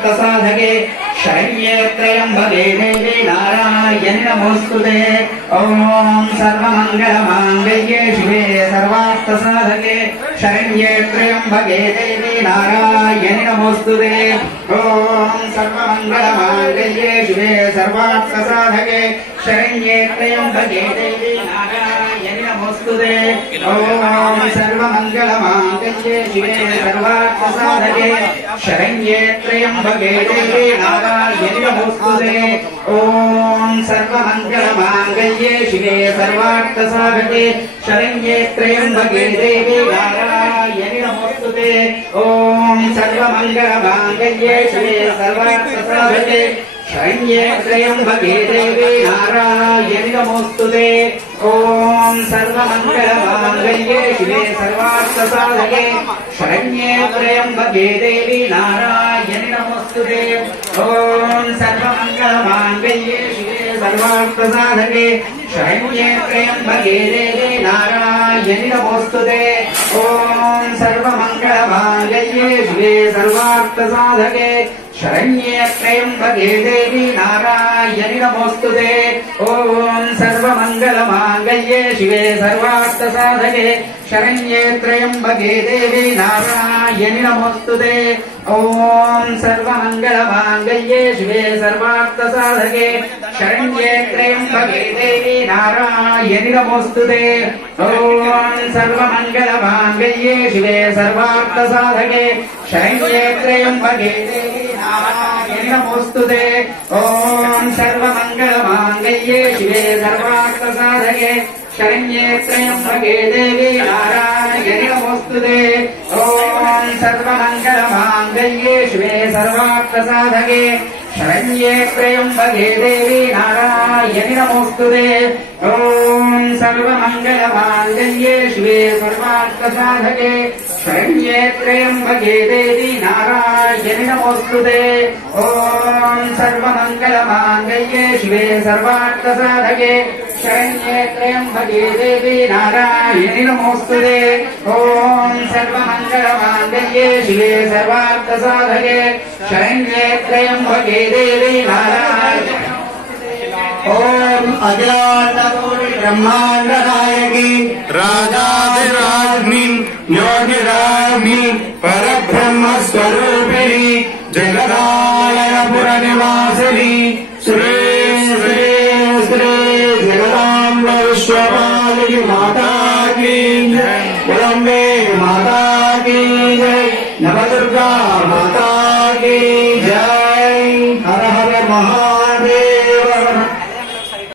सर्वार्थसाधके शरण्ये त्र्यम्बके देवी नारायणि नमोस्तुते। ॐ सर्वमङ्गलमाङ्गल्ये शिवे सर्वार्थसाधके शरण्ये त्र्यम्बके देवी नारायणि नमोस्तुते। ॐ सर्वमङ्गलमाङ्गल्ये शिवे सर्वार्थसाधके शरण्ये त्र्यम्बके देवी नारायणि नमोस्तुते। ॐ सर्वमङ्गलमाङ्गल्ये शिवे सर्वार्थसाधके शरण्ये त्र्यम्बके देवी नारायणि नमोस्तुते। ॐ सर्वमङ्गलमाङ्गल्ये शिवे सर्वार्थसाधके शरण्ये त्र्यम्बके देवी नारायणि नमोस्तुते। ॐ सर्वमङ्गलमाङ्गल्ये शिवे सर्वार्थसाधके शरण्ये त्र्यम्बके देवी नारायणि नमोस्तुते। ॐ सर्वमङ्गलमाङ्गल्ये शिवे सर्वार्थसाधके शरण्ये त्र्यम्बके देवी नारायणि नमोस्तुते। ॐ सर्वमङ्गलमाङ्गल्ये शिवे सर्वार्थसाधके शरण्ये त्र्यम्बके देवी नारायणि नमोस्तुते। ॐ सर्वमङ्गलमाङ्गल्ये शिवे सर्वार्थसाधके शरण्ये त्र्यम्बके देवी नारायणि नमोस्तुते। ॐ सर्वमङ्गलमाङ्गल्ये शिवे सर्वार्थसाधके शरण्ये त्र्यम्बके देवी नारायणि नमोस्तुते। ॐ सर्वमङ्गलमाङ्गल्ये शिवे सर्वार्थसाधके शरण्ये त्र्यम्बके देवी नारायणि नमोस्तुते। ॐ सर्वमङ्गलमाङ्गल्ये शिवे सर्वार्थसाधके शरण्ये त्र्यम्बके देवी नारायणि नमोस्तुते। ॐ सर्वमङ्गलमाङ्गल्ये शिवे सर्वार्थसाधके शरण्ये त्र्यम्बके देवी नारायणि नमोस्तुते। ॐ सर्वमङ्गलमाङ्गल्ये शिवे सर्वार्थसाधके शरण्ये त्र्यम्बके देवी नारायणि नमोस्तुते। ॐ सर्वमङ्गलमाङ्गल्ये शिवे सर्वार्थसाधके शरण्ये त्र्यम्बके देवी नारायणि नमोस्तुते। ॐ सर्वमङ्गलमाङ्गल्ये शिवे सर्वार्थसाधके शरण्ये त्र्यम्बके देवी नारायणि नमोस्तुते। ॐ सर्वमङ्गलमाङ्गल्ये शिवे सर्वार्थसाधके शरण्ये त्र्यम्बके देवी नारायणि। ओम अखिलांडकोटि ब्रह्मांड नायकी राजाधिराज्ञी योगिराज्ञी परब्रह्म स्वरूपिणी जगदा